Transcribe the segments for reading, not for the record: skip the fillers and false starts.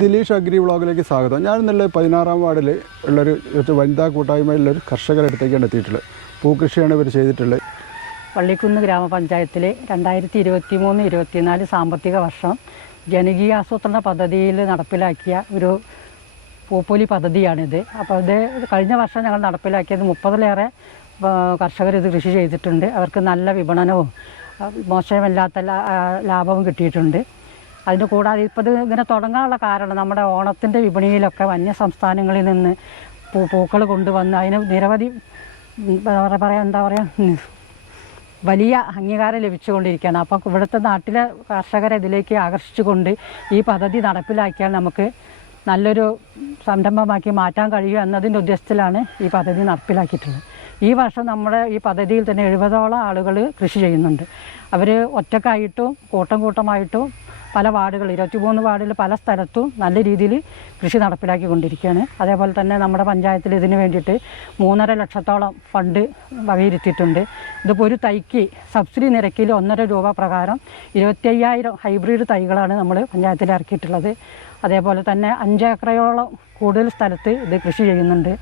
Dileesh agri വ്ളോഗിലേക്ക് സ്വാഗതം. ഞാൻ ഇന്നലെ 16-ാം വാർഡിൽ ഉള്ളൊരു വനിതാ കൂട്ടായ്മയിലുള്ളൊരു കർഷകരുടെ അടുത്തേക്കാണ് എത്തിയിട്ടുള്ളത്. പൂക്കൃഷിയാണ് ഇവർ ചെയ്തിട്ടുള്ളത്. പള്ളിക്കുന്ന് ഗ്രാമപഞ്ചായത്തിൽ 2023-24 സാമ്പത്തിക വർഷം ജനകീയ ആസൂത്രണ പദ്ധതിയിൽ നടപ്പിലാക്കിയ ഒരു പൂപ്പൊലി പദ്ധതിയാണിത്. അപ്പോൾ ഇത് കഴിഞ്ഞ വർഷം ഞങ്ങൾ നടപ്പിലാക്കിയത് 30-ലേറെ കർഷകർ ഇത് കൃഷി ചെയ്തിട്ടുണ്ട്. അവർക്ക് നല്ല വിപണനവും മോശമല്ലാത്ത ലാഭവും കിട്ടിയിട്ടുണ്ട്. അതിന് കൂടാതെ ഇപ്പോൾ ഇത് ഇങ്ങനെ തുടങ്ങാനുള്ള കാരണം നമ്മുടെ ഓണത്തിൻ്റെ വിപണിയിലൊക്കെ അന്യ സംസ്ഥാനങ്ങളിൽ നിന്ന് പൂക്കൾ കൊണ്ടുവന്ന് അതിന് നിരവധി വലിയ അംഗീകാരം ലഭിച്ചുകൊണ്ടിരിക്കുകയാണ്. അപ്പോൾ ഇവിടുത്തെ നാട്ടിലെ കർഷകരെ ഇതിലേക്ക് ആകർഷിച്ചുകൊണ്ട് ഈ പദ്ധതി നടപ്പിലാക്കിയാൽ നമുക്ക് നല്ലൊരു സംരംഭമാക്കി മാറ്റാൻ കഴിയും എന്നതിൻ്റെ ഉദ്ദേശത്തിലാണ് ഈ പദ്ധതി നടപ്പിലാക്കിയിട്ടുള്ളത്. ഈ വർഷം നമ്മുടെ ഈ പദ്ധതിയിൽ തന്നെ 70ഓളം ആളുകൾ കൃഷി ചെയ്യുന്നുണ്ട്. അവർ ഒറ്റക്കായിട്ടും കൂട്ടമായിട്ടും പല വാർഡുകൾ 23 വാർഡിൽ പല സ്ഥലത്തും നല്ല രീതിയിൽ കൃഷി നടപ്പിലാക്കിക്കൊണ്ടിരിക്കുകയാണ്. അതേപോലെ തന്നെ നമ്മുടെ പഞ്ചായത്തിൽ ഇതിന് വേണ്ടിയിട്ട് 3.5 ലക്ഷത്തോളം ഫണ്ട് വകയിരുത്തിയിട്ടുണ്ട്. ഇതിപ്പോൾ ഒരു തൈക്ക് സബ്സിഡി നിരക്കിൽ 1.5 രൂപ പ്രകാരം 25,000 ഹൈബ്രിഡ് തൈകളാണ് നമ്മൾ പഞ്ചായത്തിൽ ഇറക്കിയിട്ടുള്ളത്. അതേപോലെ തന്നെ 5 ഏക്കറയോളം കൂടുതൽ സ്ഥലത്ത് ഇത് കൃഷി ചെയ്യുന്നുണ്ട്.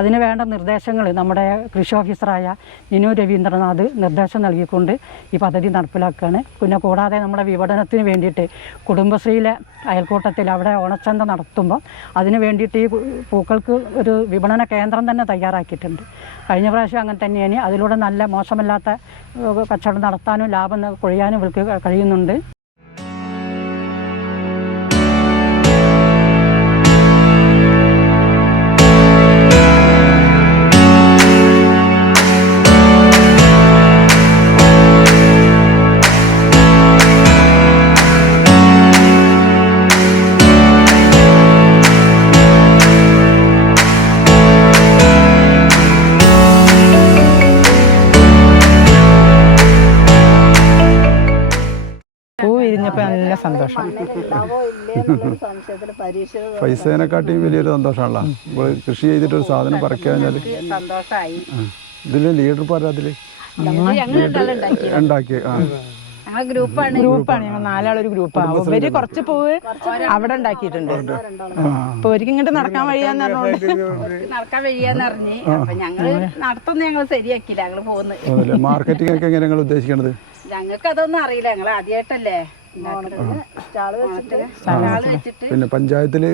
അതിന് വേണ്ട നിർദ്ദേശങ്ങൾ നമ്മുടെ കൃഷി ഓഫീസറായ നിനു രവീന്ദ്രനാഥ് നിർദ്ദേശം നൽകിക്കൊണ്ട് ഈ പദ്ധതി നടപ്പിലാക്കുകയാണ്. പിന്നെ കൂടാതെ നമ്മുടെ വിപണനത്തിന് വേണ്ടിയിട്ട് കുടുംബശ്രീയിലെ അയൽക്കൂട്ടത്തിൽ അവിടെ ഓണച്ചന്ത നടത്തുമ്പോൾ അതിന് വേണ്ടിയിട്ട് ഈ പൂക്കൾക്ക് ഒരു വിപണന കേന്ദ്രം തന്നെ തയ്യാറാക്കിയിട്ടുണ്ട്. കഴിഞ്ഞ പ്രാവശ്യം അങ്ങനെ തന്നെയാണ്. അതിലൂടെ നല്ല മോശമല്ലാത്ത കച്ചവടം നടത്താനും ലാഭം കൊഴിയാനും ഇവർക്ക് കഴിയുന്നുണ്ട്. നല്ല സന്തോഷം. പൈസേനെക്കാട്ടിയും വലിയൊരു സന്തോഷമാണല്ലോ കൃഷി ചെയ്തിട്ടൊരു സാധനം പറിക്കാഞ്ഞാൽ. ഇതില് ലീഡർ പോരാ, അതില് ഉണ്ടാക്കിയ ഗ്രൂപ്പാണ് ഞങ്ങൾ 4 ആളൊരു ഗ്രൂപ്പാണ്. ഇവര് കുറച്ച് പൂവ് അവിടെ ഉണ്ടാക്കിയിട്ടുണ്ട്. അപ്പൊ ഒരിക്കലും ഇങ്ങോട്ട് നടക്കാൻ വഴിയാന്ന് പറഞ്ഞ് ഞങ്ങള് നടത്തുന്ന ഞങ്ങൾ ശരിയാക്കില്ല. ഞങ്ങള് പോകുന്നത് മാർക്കറ്റിംഗ് ഒക്കെ എങ്ങനെ നിങ്ങൾ ഉദ്ദേശിക്കണത്? ഞങ്ങൾക്ക് അതൊന്നും അറിയില്ല. ഞങ്ങൾ ആദ്യമായിട്ടല്ലേ. പിന്നെ പഞ്ചായത്തില്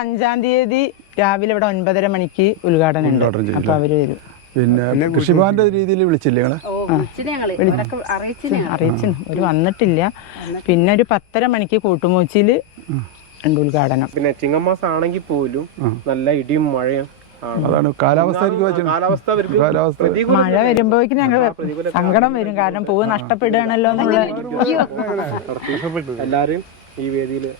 5-ാം തീയതി രാവിലെ ഇവിടെ 9:30 മണിക്ക് ഉദ്ഘാടനം ഉണ്ട്. അപ്പൊ അവര് വരും. പിന്നെ കൃഷിഭവന്റെ രീതിയിൽ വിളിച്ചില്ലേ അറിയിച്ചു. ഒരു വന്നിട്ടില്ല. പിന്നെ ഒരു 10:30 മണിക്ക് കൂട്ടുമൂച്ചില് ഉണ്ട് ഉദ്ഘാടനം. പിന്നെ ചിങ്ങമാസം ആണെങ്കിൽ പോലും നല്ല ഇടിയും മഴയും അതാണ് കാലാവസ്ഥ. മഴ വരുമ്പോഴേക്കും ഞങ്ങൾ സങ്കടം വരും. കാരണം പൂവ് നഷ്ടപ്പെടുകയാണല്ലോ എന്നുള്ള എല്ലാരും ഈ വേദിയില്